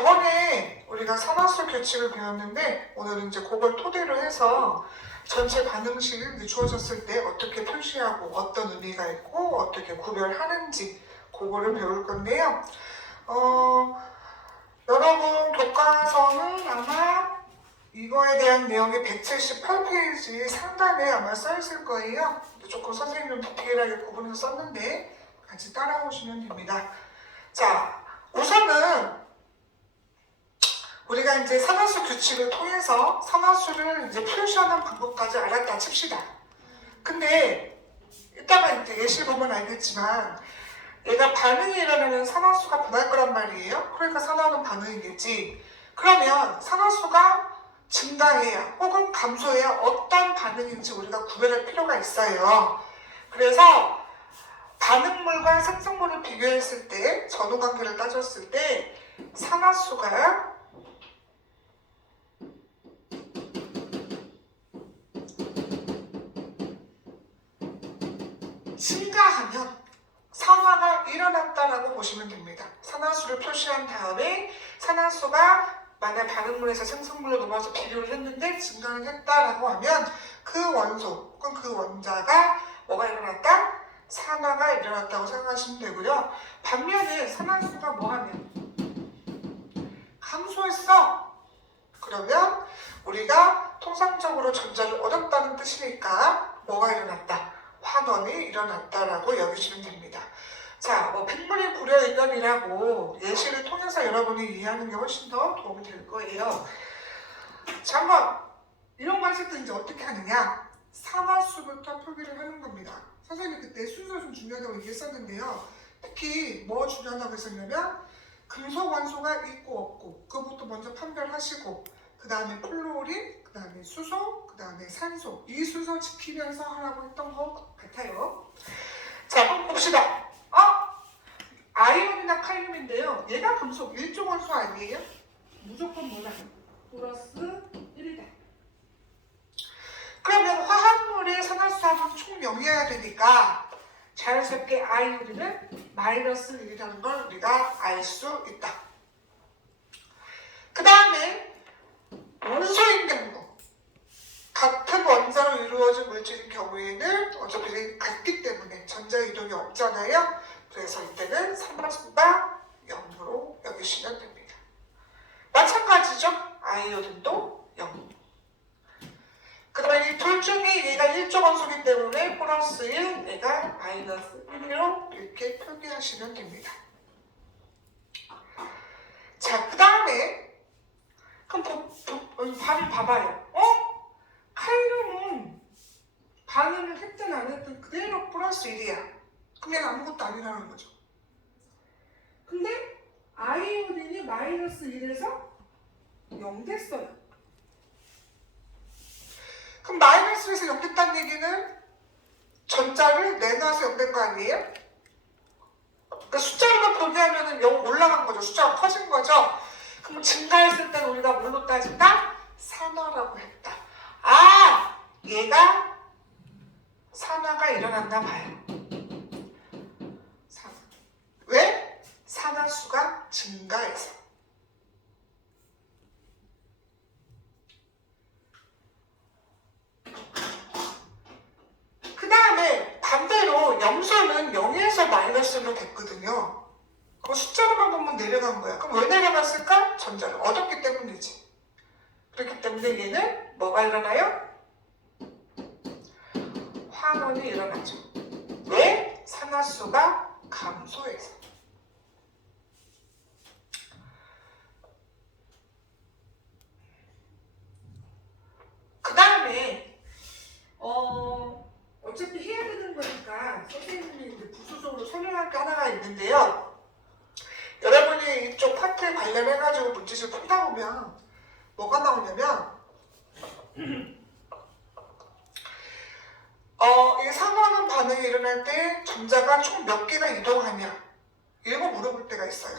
저번에 우리가 산화수 규칙을 배웠는데 오늘은 이제 그걸 토대로 해서 전체 반응식이 이제 주어졌을 때 어떻게 표시하고 어떤 의미가 있고 어떻게 구별하는지 그거를 배울 건데요. 여러분 교과서는 아마 이거에 대한 내용이 178페이지 상단에 아마 써있을 거예요. 조금 선생님은 디테일하게 구분해서 썼는데 같이 따라오시면 됩니다. 자, 우선은 우리가 이제 산화수 규칙을 통해서 산화수를 이제 표시하는 방법까지 알았다 칩시다. 근데 이따가 이제 예시를 보면 알겠지만 얘가 반응이 일어나면 산화수가 변할 거란 말이에요. 그러니까 산화는 반응이겠지. 그러면 산화수가 증가해야 혹은 감소해야 어떤 반응인지 우리가 구별할 필요가 있어요. 그래서 반응물과 생성물을 비교했을 때 전후관계를 따졌을 때 산화수가 증가하면 산화가 일어났다라고 보시면 됩니다. 산화수를 표시한 다음에 산화수가 만약 반응물에서 생성물로 넘어와서 비교를 했는데 증가를 했다라고 하면 그 원소 혹은 그 원자가 뭐가 일어났다? 산화가 일어났다고 생각하시면 되고요. 반면에 산화수가 뭐하면 감소했어. 그러면 우리가 통상적으로 전자를 얻었다는 뜻이니까 뭐가 일어났다? 환원이 일어났다라고 여기시면 됩니다. 자, 백물이 불여일견이라고 예시를 통해서 여러분이 이해하는 게 훨씬 더 도움이 될 거예요. 자, 한번 이런 거 하실 때 이제 어떻게 하느냐? 산화수부터 표기를 하는 겁니다. 선생님이 그때 순서 좀 중요하다고 얘기했었는데요. 특히 뭐 중요하다고 했었냐면 금속 원소가 있고 없고 그것부터 먼저 판별하시고 그 다음에 플로린, 그 다음에 수소, 그 다음에 산소 이 순서 지키면서 하라고 했던 것 같아요. 자, 한번 봅시다. 아이온이나 칼륨인데요. 얘가 금속 일종 원소 아니에요? 무조건 뭐다? 플러스 1이다. 그러면 화합물의 산화수합은 총 0이어야 되니까 자연스럽게 아이온은 마이너스 1이라는 걸 우리가 알 수 있다. 그 다음에 원소인 경우 같은 원자로 이루어진 물질인 경우에는 어차피 같기 때문에 전자이동이 없잖아요. 그래서 이때는 산화수가 0으로 여기시면 됩니다. 마찬가지죠. 아이오딘도 0. 그 다음에 이 둘 중에 얘가 일종 원소이기 때문에 플러스 1, 얘가 마이너스 1로 이렇게 표기하시면 됩니다. 자, 그 다음에 그럼 봐봐요. 칼륨은 반응을 했든 안 했든 그대로 플러스 1이야. 그럼 아무것도 아니라는 거죠. 근데 아이오딘이 마이너스 1에서 0 됐어요. 그럼 마이너스에서 0 됐다는 얘기는 전자를 내놔서 0 된 거 아니에요? 그러니까 숫자로만 표기하면 0 올라간 거죠. 숫자가 커진 거죠. 그럼 증가했을 때는 우리가 뭘로 따진다? 산화라고 했다. 얘가 산화가 일어났나 봐요. 왜? 산화수가 증가해서. 그 다음에 반대로 염소는 0에서 마이너스로 됐거든요. 그거 숫자로만 보면 내려간 거야. 그럼 왜 내려갔을까? 전자를 얻었기 때문이지. 그렇기 때문에 얘는 뭐가 일어나요? 환원이 일어나죠. 왜? 산화수가 감소해서. 그 다음에 어차피 해야 되는 거니까 선생님이 이제 부수적으로 설명할 게 하나가 있는데요. 여러분이 이쪽 파트에 관련해가지고 문제집 풀다 보면 뭐가 나오냐면 이 산화하는 반응이 일어날 때 전자가 총 몇 개가 이동하냐 이거 물어볼 때가 있어요.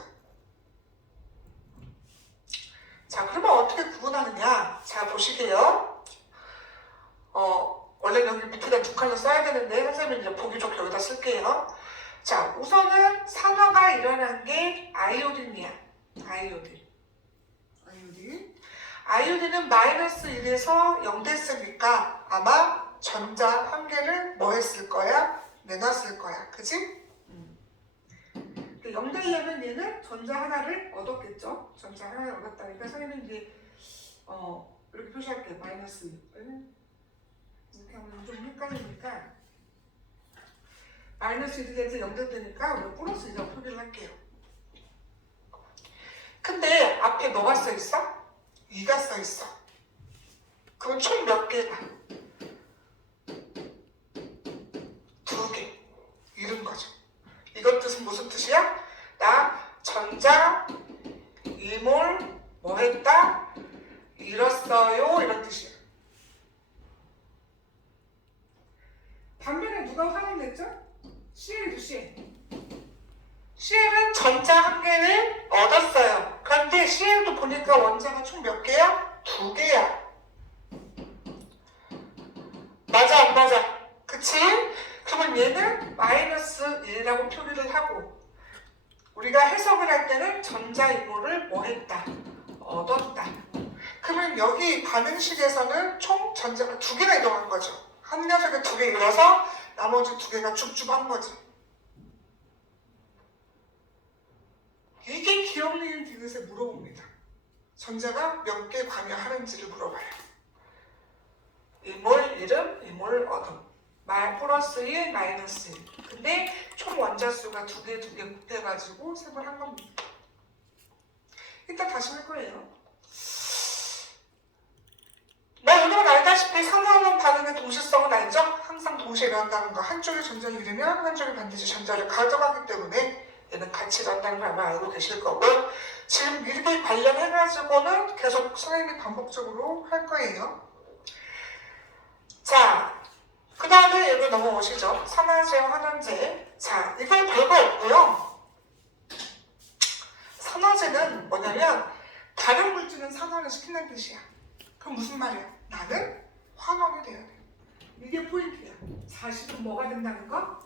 자, 그러면 어떻게 구분하느냐? 자, 보시게요. 원래 여기 밑에다 두 칸을 써야 되는데 선생님이 이제 보기 좋게 여기다 쓸게요. 자, 우선은 산화가 일어난 게 아이오딘이야. 아이오딘. 아이오딘. 아이오딘은 마이너스 1에서 0 됐으니까 아마 전자 한 개를 뭐 했을 거야? 내놨을 거야. 그지? 0 되려면 얘는 전자 하나를 얻었겠죠? 전자 하나를 얻었다니까 선생님은 이제 이렇게 표시할게요. 마이너스 1. 이렇게 하면 좀 헷갈리니까 마이너스 1이 돼서 0 되니까 우리 플러스 1이라고 표기를 할게요. 근데 앞에 뭐가 써있어? 2가 써있어. 그럼 총 몇 개가? 2개. 이런 거죠. 이것 뜻은 무슨 뜻이야? 나 전자 2몰 뭐 했다? 잃었어요. 이런 뜻이야. 반면에 누가 화를 냈죠? CL도 CL. CL은 전자 한 개를 얻었어요. 그런데 CL도 보니까 원자가 총 몇 개야? 2개야. 맞아 안 맞아? 그치? 그러면 얘는 마이너스 1이라고 표기를 하고 우리가 해석을 할 때는 전자 이모를 뭐 했다? 얻었다. 그러면 여기 반응식에서는 총 전자가 2개가 이동한 거죠. 한 녀석에 2개 잃어서 나머지 2개가 쭉쭉한 거지. 이게 기억력인 디귿에 물어봅니다. 전자가 몇 개 관여하는지를 물어봐요. 이몰 이름, 이몰 어둠. 플러스 1, 마이너스 1. 근데 총 원자수가 2개 곱해가지고 셈을 한 겁니다. 이따 다시 할 거예요. 뭐 여러분 알다시피 산화하는 반응의 동시성은 알죠? 항상 동시에 일어난다는 거. 한쪽에 전자를 잃으면 한쪽이 반드시 전자를 가져가기 때문에 얘는 같이 일어난다는 걸 아마 알고 계실 거고 지금 이렇게 관련해가지고는 계속 선생님이 반복적으로 할 거예요. 자, 그 다음에 여기 넘어오시죠. 산화제, 환원제. 자, 이건 별거 없고요. 산화제는 뭐냐면 다른 물질은 산화를 시키는 뜻이야. 그럼 무슨 말이야? 나는 환원이 돼야 돼. 이게 포인트야. 사실은 뭐가 된다는 거?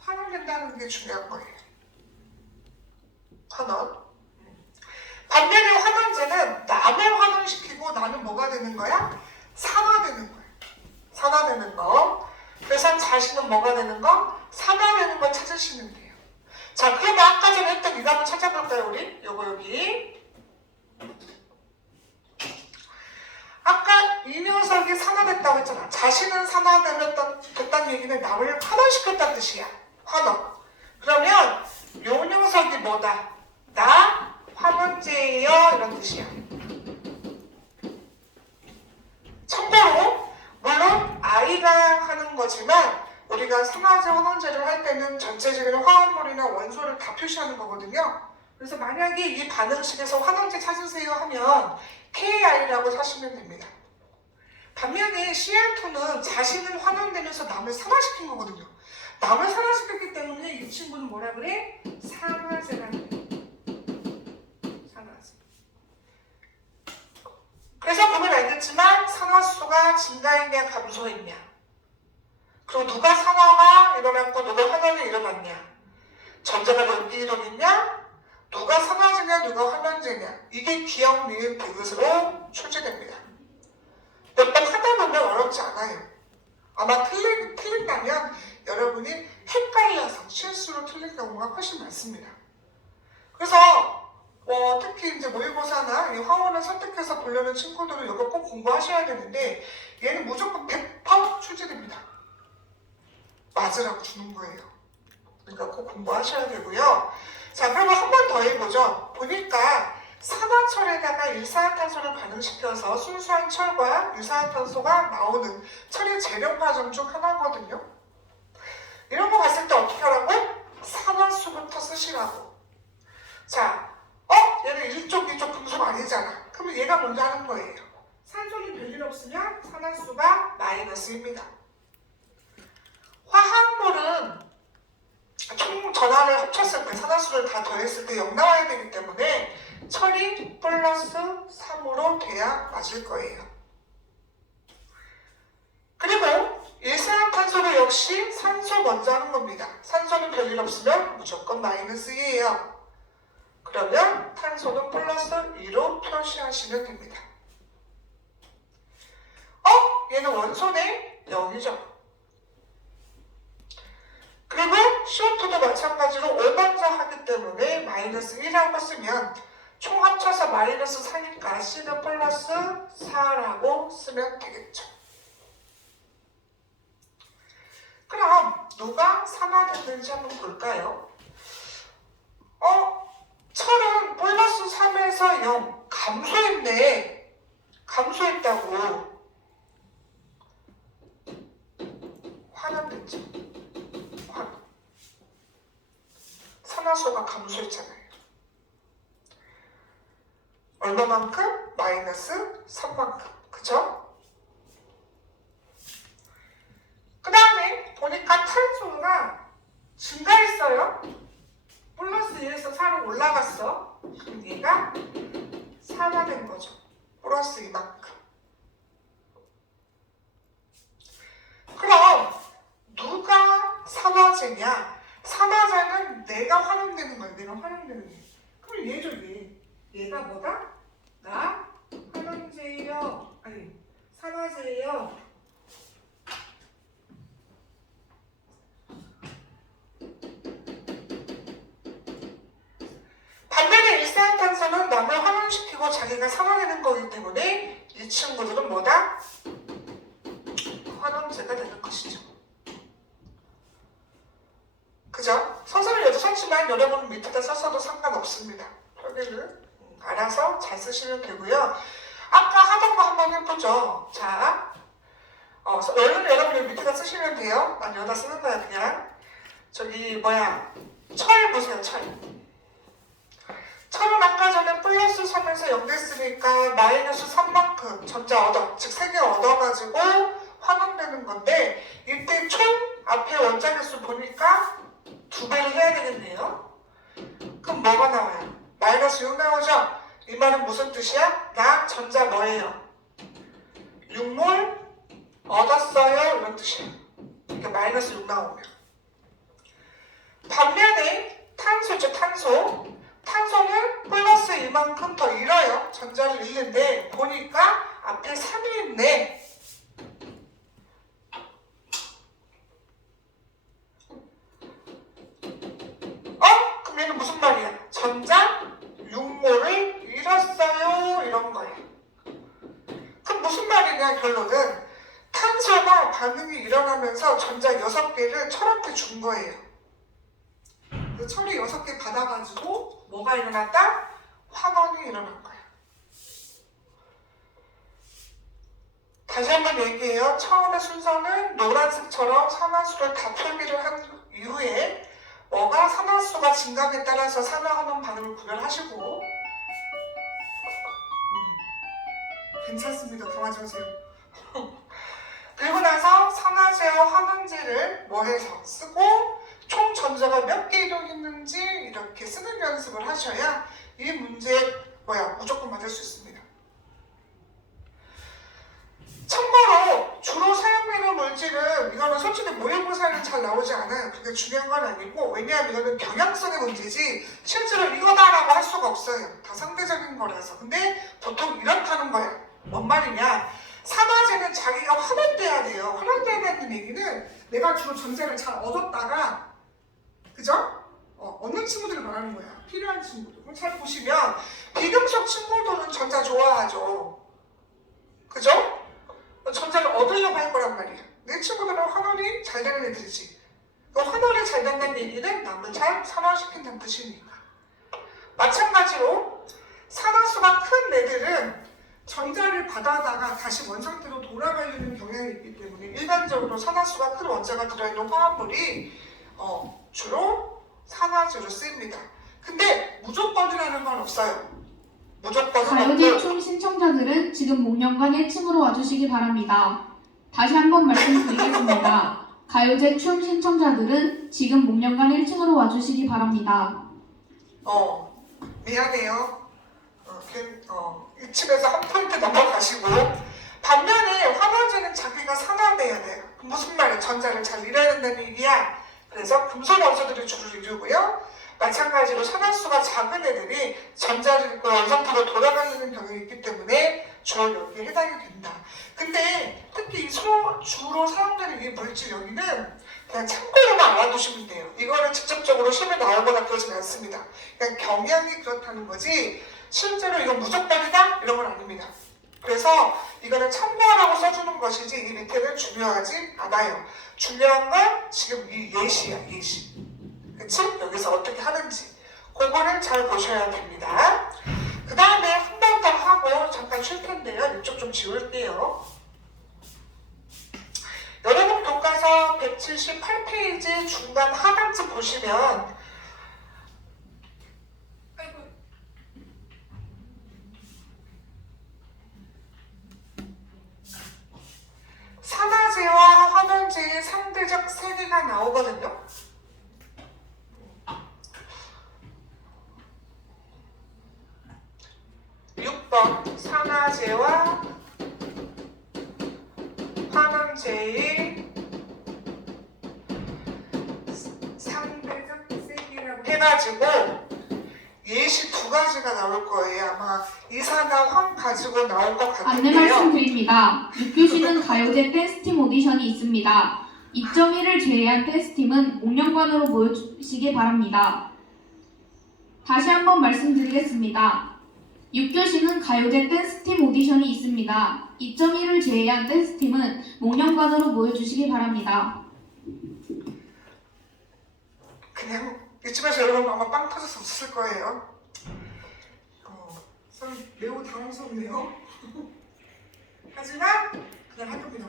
환원된다는 게 중요한 거예요. 환원. 반면에 환원제는 남을 환원시키고 나는 뭐가 되는 거야? 산화되는 거야. 산화되는 거. 그래서 자신은 뭐가 되는 거? 산화되는 거 찾으시면 돼요. 자, 그러면 아까 전에 했던 이거 한번 찾아볼까요, 우리? 요거 여기. 아까 이 녀석이 산화됐다고 했잖아. 자신은 산화됐다는 얘기는 남을 환원시켰다는 뜻이야. 환원. 그러면 요 녀석이 뭐다? 나 환원제예요. 이런 뜻이야. 참고로 물론 아이가 하는 거지만 우리가 산화제, 환원제를 할 때는 전체적인 화합물이나 원소를 다 표시하는 거거든요. 그래서 만약에 이 반응식에서 환원제 찾으세요 하면 KI라고 사시면 됩니다. 반면에 CL2는 자신은 환원되면서 남을 산화시킨 거거든요. 남을 산화시켰기 때문에 이 친구는 뭐라 그래? 산화제라는 거예요. 산화제. 그래서 보면 알겠지만 산화수가 증가했냐 감소했냐, 그리고 누가 산화가 일어났고 누가 환원이 일어났냐, 전자가 몇 개 일어났냐, 누가 산화제냐 누가 환원제냐, 이게 기억, 니은, 디귿으로 출제됩니다. 몇 번 하다 보면 어렵지 않아요. 아마 틀린다면 여러분이 헷갈려서 실수로 틀릴 경우가 훨씬 많습니다. 그래서 특히 이제 모의고사나 이 화원을 선택해서 보려는 친구들은 이거 꼭 공부하셔야 되는데 얘는 무조건 100% 출제됩니다. 맞으라고 주는 거예요. 그러니까 꼭 공부하셔야 되고요. 자, 그러면 한 번 더 해보죠. 보니까 산화철에다가 일산화탄소를 반응시켜서 순수한 철과 유산화탄소가 나오는 철의 재련 과정 중 하나거든요. 이런 거 봤을 때 어떻게 하라고? 산화수부터 쓰시라고. 자, 얘는 1쪽, 2쪽 금속 아니잖아. 그러면 얘가 먼저 하는 거예요. 산소는 별일 없으면 산화수가 마이너스입니다. 화합물은 총 전하를 합쳤을 때 산화수를 다 더했을 때 0 나와야 되기 때문에 철이 플러스 3으로 돼야 맞을 거예요. 그리고 일산화탄소도 역시 산소 먼저 하는 겁니다. 산소는 별일 없으면 무조건 마이너스예요. 그러면 탄소는 플러스 2로 표시하시면 됩니다. 얘는 원소네? 0이죠. 그리고 CO2도 마찬가지로 5번자 하기 때문에 마이너스 1이라고 쓰면 총 합쳐서 마이너스 4니까 C는 플러스 4라고 쓰면 되겠죠. 그럼 누가 산화됐는지 한번 볼까요? 철은 플러스 3에서 0 감소했네. 감소했다고. 환원됐죠. 환원. 산화수가 감소했잖아요. 얼마만큼? 마이너스 3만큼. 그죠? 그 다음에 보니까 탄소가 증가했어요. 플러스 1에서 4로 올라갔어. 그럼 얘가 산화된 거죠. 플러스 이만큼. 그럼 누가 산화제냐? 산화제는 내가 환원되는 거야. 내가 환원되는 게. 그럼 얘죠, 얘. 얘가 뭐다? 나 환원제예요. 아니, 산화제예요. 반면에 일산화탄소는 남을 환원시키고 자기가 산화되는 거기 때문에 이 친구들은 뭐다? 환원제가 되는 것이죠. 그죠? 서술은 여기서 썼지만 여러분 밑에다 썼어도 상관없습니다. 표기를 알아서 잘 쓰시면 되고요. 아까 하던 거 한번 해보죠. 자, 여러분 밑에다 쓰시면 돼요. 난 여기다 쓰는 거야 그냥. 저기 철 보세요. 철은 아까 전에 플러스 3에서 0 됐으니까 마이너스 3만큼 전자 즉 3개 얻어가지고 환원되는 건데 이때 총 앞에 원자개수 보니까 2배를 해야 되겠네요. 그럼 뭐가 나와요? 마이너스 6 나오죠? 이 말은 무슨 뜻이야? 나 전자 뭐예요? 6몰 얻었어요 이런 뜻이에요. 그러니까 마이너스 6 나오면. 반면에 탄소죠. 탄소는 플러스 이만큼 더 잃어요. 전자를 잃는데 보니까 앞에 3이 있네. 그럼 얘는 무슨 말이야? 전자 6몰을 잃었어요 이런 거야. 그럼 무슨 말이냐 결론은 탄소가 반응이 일어나면서 전자 6개를 철한테 준 거예요. 철이 6개 받아가지고 뭐가 일어났다? 환원이 일어난 거야. 다시 한번 얘기해요. 처음에 순서는 노란색처럼 산화수를 다 표기를 한 이후에 뭐가 산화수가 증가함에 따라서 산화하는 반응을 구별하시고 괜찮습니다. 당하지 마세요. 그리고 나서 산화제와 환원제를 해서 쓰고 총 전자가 몇 개 이동했는지 이렇게 쓰는 연습을 하셔야 이 문제 무조건 맞을 수 있습니다. 참고로 주로 사용되는 물질은 이거는 솔직히 모의고사에는 잘 나오지 않아요. 그게 중요한 건 아니고 왜냐하면 이거는 경향성의 문제지 실제로 이거다라고 할 수가 없어요. 다 상대적인 거라서. 근데 보통 이렇다는 거예요. 뭔 말이냐? 산화제는 자기가 환원돼야 돼요. 환원돼야 되는 얘기는 내가 주로 전자를 잘 얻었다가 그죠? 얻는 친구들을 말하는 거야. 필요한 친구들. 그럼 잘 보시면 비금속 친구들은 전자 좋아하죠. 그죠? 전자를 얻으려고 할 거란 말이야. 내 친구들은 환원이 잘 되는 애들이지. 환원이 잘 된다는 얘기는 남을 잘 산화시킨다는 뜻이니까. 마찬가지로 산화수가 큰 애들은 전자를 받아다가 다시 원상태로 돌아가려는 경향이 있기 때문에 일반적으로 산화수가 큰 원자가 들어있는 화합물이 주로 산화제로 쓰입니다. 근데 무조건이라는 건 없어요. 무조건은 가요제 춤 신청자들은 지금 목련관 1층으로 와주시기 바랍니다. 다시 한번 말씀드리겠습니다. 가요제 춤 신청자들은 지금 목련관 1층으로 와주시기 바랍니다. 미안해요. 이쯤에서 한 포인트 넘어가시고 반면에 환원제는 자기가 산화돼야 돼요. 무슨 말이야? 전자를 잘 잃어야 된다는 얘기야. 그래서 금속 원소들이 주를 이루고요. 마찬가지로 산화수가 작은 애들이 원상태로 돌아가는 경향이 있기 때문에 주로 여기에 해당이 된다. 근데 특히 주로 사용되는 이 물질 여기는 그냥 참고로만 알아두시면 돼요. 이거는 직접적으로 시험에 나오거나 그러진 않습니다. 그냥 경향이 그렇다는 거지 실제로 이건 무조건이다? 이런 건 아닙니다. 그래서 이거는 참고하라고 써주는 것이지 이 밑에는 중요하지 않아요. 중요한 건 지금 이 예시야, 예시. 그치? 여기서 어떻게 하는지 그거는 잘 보셔야 됩니다. 그 다음에 한 번 더 하고 잠깐 쉴 텐데요. 이쪽 좀 지울게요. 여러분 교과서 178페이지 중간 하단쯤 보시면 산화제와 환원제의 상대적 세계가 나오거든요. 산화제와 환원제의 상대적 세기라고 해가지고 예시 두 가지가 나올 거예요. 아마 이사나 환 가지고 나올 것 안내 같은데요. 말씀드립니다. 6교시는 가요제 댄스팀 오디션이 있습니다. 2.1을 제외한 댄스팀은 목련관으로 모여주시기 바랍니다. 다시 한번 말씀드리겠습니다. 6교시는 가요제 댄스팀 오디션이 있습니다. 2.1을 제외한 댄스팀은 목련관으로 모여주시기 바랍니다. 그냥 이쯤에서 여러분 아마 빵 터져서 웃을 거예요. 매우 당황스럽네요. 하지만 그냥 할 겁니다.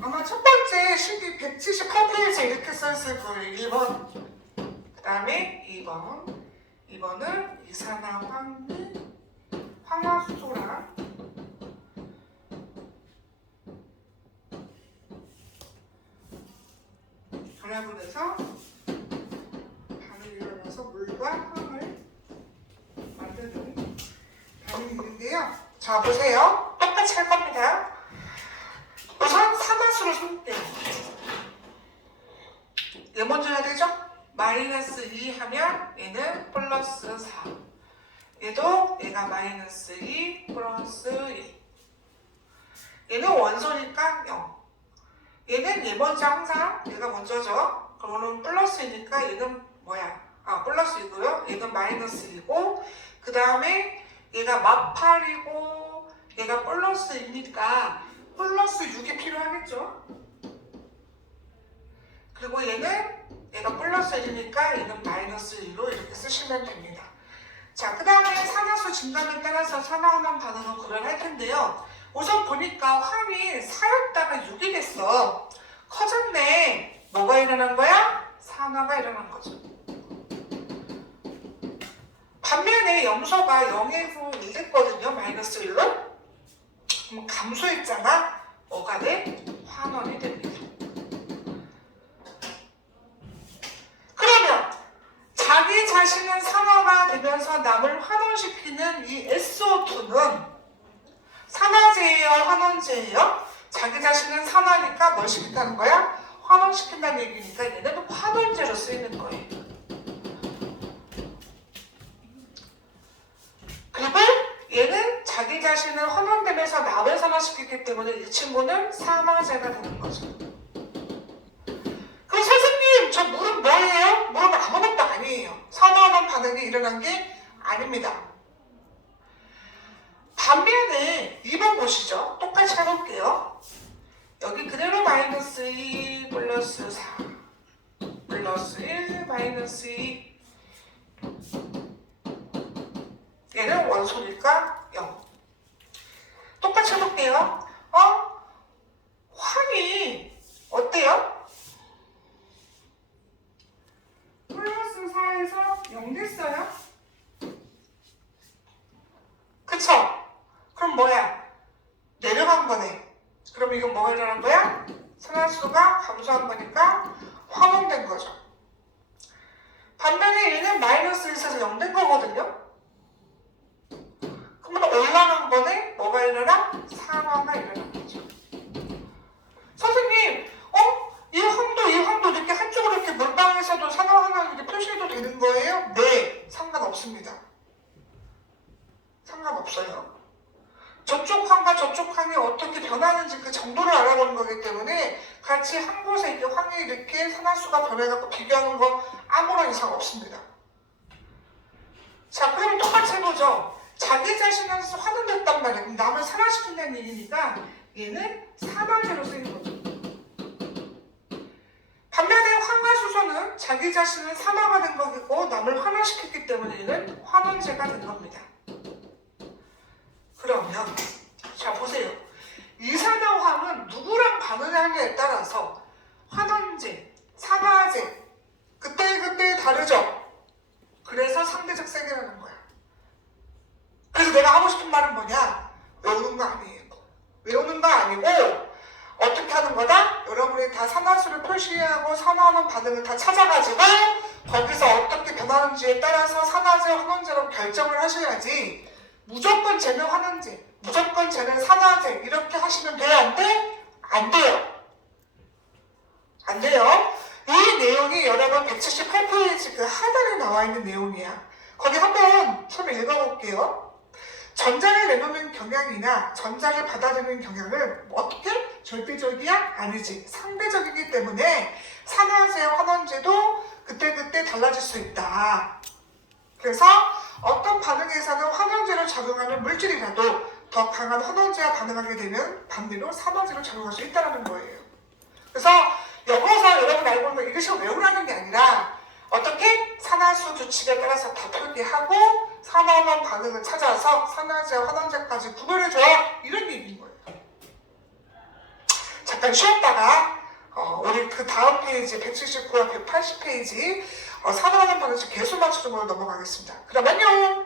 아마 첫 번째 실기 178페이지에 이렇게 써있을 거예요. 1번, 그 다음에 2번, 2번은 이산화황이 황화수소랑 결합을 해서 반응이 일어나서 물과 황을 만드는 반응이 있는데요. 자, 보세요. 똑같이 할 겁니다. 우선 산화수를 손대요. 얘 먼저 해야 되죠? 마이너스 2 하면 얘는 플러스 4. 얘도 얘가 마이너스 2 플러스 1. 얘는 원소니까 0. 얘는 얘 먼저 항상 얘가 먼저죠. 그러면 플러스이니까 얘는 뭐야? 플러스 2고요. 얘는 마이너스 2고 그 다음에 얘가 마팔이고 얘가 플러스 2니까 플러스 6이 필요하겠죠. 그리고 얘가 플러스 1이니까 얘는 마이너스 1로 이렇게 쓰시면 됩니다. 자, 그 다음에 산화수 증감에 따라서 산화환원 반응을 구별할 텐데요. 우선 보니까 환이 4였다가 6이 됐어. 커졌네. 뭐가 일어난 거야? 산화가 일어난 거죠. 반면에 염소가 0에서 1 됐거든요. 마이너스 1로. 그럼 감소했잖아. 뭐가 돼? 환원이 됩니다. 그러면 자기 자신은 산화가 되면서 남을 환원시키는 이 SO2는 산화제예요? 환원제예요? 자기 자신은 산화니까 뭘 시킨다는 거야? 환원시킨다는 얘기니까 얘는 환원제로 쓰이는 거예요. 그리고 얘는 자기 자신을 환원되면서 남을 산화시키기 때문에 이 친구는 산화제가 되는 거죠. 그럼 선생님, 저 물은 뭐예요? 물은 아무것도 아니에요. 산화환원 반응이 일어난 게 아닙니다. 반면에 2번 보시죠. 똑같이 해볼게요. 여기 그대로 마이너스 2 플러스 4 플러스 1 마이너스 2 얘는 원소니까 0. 똑같이 해볼게요. 환이 어때요? 플러스 4에서 0 됐어요? 그쵸? 그럼 뭐야? 내려간 거네. 그럼 이건 뭐가 일어난 거야? 산화수가 감소한 거니까 환원된 거죠. 마이너스 1에서 0 된 거거든요. 그러면 올라간 번에 뭐가 일어나? 산화가 일어난 거죠. 선생님, 이 황도 이렇게 한쪽으로 이렇게 물방에서도 산화하는 이렇게 표시해도 되는 거예요? 네, 상관없습니다. 상관없어요. 저쪽 황과 저쪽 황이 어떻게 변하는지 그 정도를 알아보는 거기 때문에 같이 한 곳에 이렇게 황이 이렇게 산화수가 변해갖고 비교하는 거 아무런 이상 없습니다. 자, 그럼 똑같이 해보죠. 자기 자신은 환원됐단 말이에요. 그럼 남을 산화시킨다는 얘기니까 얘는 산화제로 쓰이는 거죠. 반면에 황화수소는 자기 자신은 산화가 된 거고 남을 환원시켰기 때문에 얘는 환원제가 된 겁니다. 그러면 자 보세요. 이산화황은 누구랑 반응하느냐에 따라서 환원제, 산화제 그때 다르죠. 그래서 상대적 세계라는 거야. 그래서 내가 하고 싶은 말은 뭐냐? 외우는 거 아니에요. 외우는 거 아니고 어떻게 하는 거다? 여러분이 다 산화수를 표시하고 산화하는 반응을 다 찾아가지고 거기서 어떻게 변하는지에 따라서 산화제, 환원제로 결정을 하셔야지 무조건 쟤는 환원제, 무조건 쟤는 산화제 이렇게 하시면 돼요? 안 돼? 안 돼요. 안 돼요. 이 내용이 여러분 178페이지 그 하단에 나와 있는 내용이야. 거기 한번 처음 읽어볼게요. 전자를 내놓는 경향이나 전자를 받아들이는 경향은 어떻게? 절대적이야? 아니지. 상대적이기 때문에 산화제와 환원제도 그때그때 달라질 수 있다. 그래서 어떤 반응에서는 환원제로 작용하는 물질이라도 더 강한 환원제와 반응하게 되면 반대로 산화제로 작용할 수 있다는 거예요. 그래서 여기서 여러분 알고 있는 거 이것이 외우라는 게 아니라 어떻게 산화수 규칙에 따라서 다 표기하고 산화원 반응을 찾아서 산화제와 환원제까지 구별해줘 이런 얘기인 거예요. 잠깐 쉬었다가 우리 그 다음 페이지 179와 180페이지 산화원 반응식 개수 맞추는 걸로 넘어가겠습니다. 그럼 안녕.